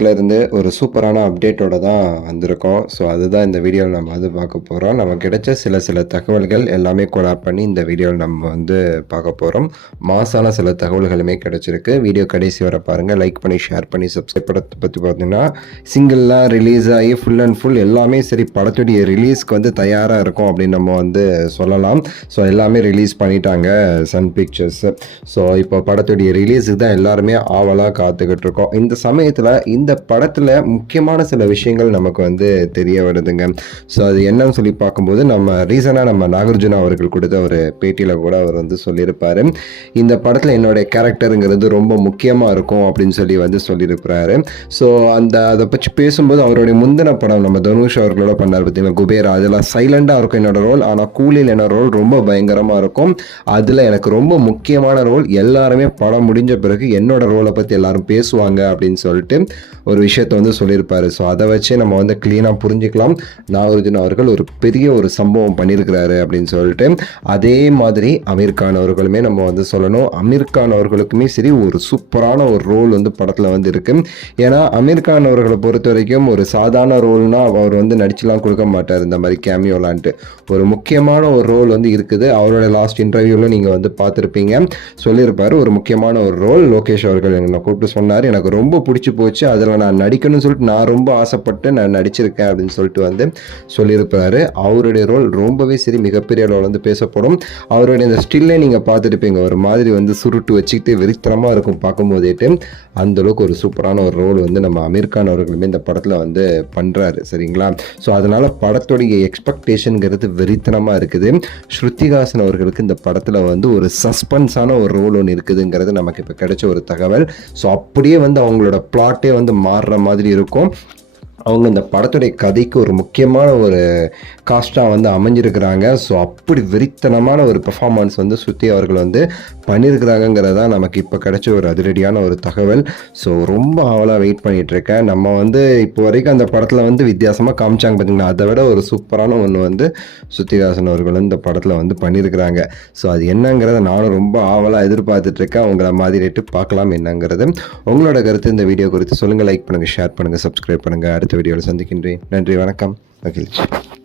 படத்துல இருந்து ஒரு சூப்பரான அப்டேட்டோட தான் வந்திருக்கோம். ஸோ அதுதான் இந்த வீடியோவில் நம்ம வந்து பார்க்க போகிறோம். நமக்கு கிடைச்ச சில தகவல்கள் எல்லாமே கொலாப் பண்ணி இந்த வீடியோவில் நம்ம வந்து பார்க்க போகிறோம். மாசான சில தகவல்களுமே கிடைச்சிருக்கு. வீடியோ கடைசி வர பாருங்கள், லைக் பண்ணி ஷேர் பண்ணி சப்ஸ்கிரைப். படத்தை பற்றி பார்த்தீங்கன்னா சிங்கிள்லாம் ரிலீஸ் ஆகி ஃபுல் அண்ட் ஃபுல் எல்லாமே சரி படத்துடைய ரிலீஸ்க்கு வந்து தயாராக இருக்கும் அப்படின்னு நம்ம வந்து சொல்லலாம். ஸோ எல்லாமே ரிலீஸ் பண்ணிட்டாங்க சன் பிக்சர்ஸ். ஸோ இப்போ படத்துடைய ரிலீஸுக்கு தான் எல்லாருமே ஆவலாக காத்துக்கிட்டு இருக்கோம். இந்த சமயத்தில் இந்த படத்தில் முக்கியமான சில விஷயங்கள் நமக்கு வந்து தெரிய வருதுங்க. ஸோ அது என்னன்னு சொல்லி பார்க்கும்போது நம்ம நாகார்ஜுனா அவர்கள் கொடுத்த ஒரு பேட்டியில் கூட அவர் வந்து சொல்லியிருப்பார், இந்த படத்தில் என்னுடைய கேரக்டருங்கிறது ரொம்ப முக்கியமாக இருக்கும் அப்படின்னு சொல்லி வந்து சொல்லியிருக்கிறாரு. ஸோ அதை பற்றி பேசும்போது அவருடைய முந்தின படம் நம்ம தனுஷ் அவர்களோட பண்ணார் பார்த்தீங்கன்னா குபேரா, அதெல்லாம் சைலண்டாக இருக்கும் என்னோட ரோல். ஆனால் கூலில் என்னோட ரோல் ரொம்ப பயங்கரமாக இருக்கும். அதில் எனக்கு ரொம்ப முக்கியமான ரோல். எல்லாருமே படம் முடிஞ்ச பிறகு என்னோட ரோலை பற்றி எல்லாரும் பேசுவாங்க அப்படின்னு சொல்லிட்டு ஒரு விஷயத்தை வந்து சொல்லியிருப்பாரு. ஸோ அதை வச்சே நம்ம வந்து கிளீனாக புரிஞ்சுக்கலாம் நாகார்ஜுனா அவர்கள் ஒரு பெரிய ஒரு சம்பவம் பண்ணியிருக்கிறாரு அப்படின்னு சொல்லிட்டு. அதே மாதிரி அமீர் கான் அவர்களுமே நம்ம வந்து சொல்லணும். அமீர் கான் அவர்களுக்குமே சரி ஒரு சூப்பரான ஒரு ரோல் வந்து படத்தில் வந்து இருக்கு. ஏன்னா அமீர் கான் அவர்களை பொறுத்த வரைக்கும் ஒரு சாதாரண ரோல்னா அவர் வந்து நடிச்சுலாம் கொடுக்க மாட்டார். இந்த மாதிரி கேமியோலான்ட்டு ஒரு முக்கியமான ஒரு ரோல் வந்து இருக்குது. அவரோட லாஸ்ட் இன்டர்வியூவில் நீங்கள் வந்து பார்த்துருப்பீங்க, சொல்லியிருப்பார் ஒரு முக்கியமான ஒரு ரோல். லோகேஷ் அவர்கள் என்னை கூப்பிட்டு சொன்னார், எனக்கு ரொம்ப பிடிச்சி போச்சு, அதில் நான் நடிக்கணும்னு சொல்லிட்டு நான் ரொம்ப ஆசைப்பட்டு நான் நடிச்சிருக்கேன் அப்படின்னு சொல்லிட்டு வந்து சொல்லியிருப்பாரு. அவருடைய ரோல் ரொம்பவே சரி மிகப்பெரிய அளவில் வந்து பேசப்படும். அவருடைய இந்த ஸ்டில்லே நீங்கள் பார்த்துருப்பீங்க, ஒரு மாதிரி வந்து சுருட்டு வச்சுக்கிட்டு வெறித்தனமாக இருக்கும் பார்க்கும்போதேட்டு. அந்தளவுக்கு ஒரு சூப்பரான ஒரு ரோல் வந்து நம்ம அமீர் கான் அவர்களுமே இந்த படத்தில் வந்து பண்ணுறாரு, சரிங்களா? ஸோ அதனால் படத்துடைய எக்ஸ்பெக்டேஷனுங்கிறது வெறித்தனமாக இருக்குது. ஸ்ருதிஹாசன் அவர்களுக்கு இந்த படத்தில் வந்து ஒரு சஸ்பென்ஸான ஒரு ரோல் ஒன்று இருக்குதுங்கிறது நமக்கு இப்போ கிடைச்ச ஒரு தகவல். ஸோ அப்படியே வந்து அவங்களோட பிளாட்டே வந்து மாறுற மாதிரி இருக்கும். அவங்க இந்த படத்துடைய கதைக்கு ஒரு முக்கியமான ஒரு காஸ்ட்டாக வந்து அமைஞ்சிருக்கிறாங்க. ஸோ அப்படி வெறித்தனமான ஒரு பெர்ஃபார்மன்ஸ் வந்து ஸ்ருதி அவர்கள் வந்து பண்ணியிருக்கிறாங்கிறதா நமக்கு இப்போ கிடைச்ச ஒரு அதிரடியான ஒரு தகவல். ஸோ ரொம்ப ஆவலாக வெயிட் பண்ணிகிட்ருக்கேன். நம்ம வந்து இப்போ வரைக்கும் அந்த படத்தில் வந்து வித்தியாசமாக காமிச்சாங்க பார்த்தீங்கன்னா, அதை விட ஒரு சூப்பரான ஒன்று வந்து ஸ்ருதிஹாசன் அவர்கள் வந்து இந்த படத்தில் வந்து பண்ணியிருக்கிறாங்க. ஸோ அது என்னங்கிறத நானும் ரொம்ப ஆவலாக எதிர்பார்த்துட்ருக்கேன். அவங்கள மாதிரி பார்க்கலாம் என்னங்கிறது. உங்களோட கருத்து இந்த வீடியோ குறித்து சொல்லுங்கள். லைக் பண்ணுங்கள், ஷேர் பண்ணுங்கள், சப்ஸ்கிரைப் பண்ணுங்கள். அடுத்த வீடியோவில் சந்திக்கின்றேன். நன்றி, வணக்கம், மகிழ்ச்சி.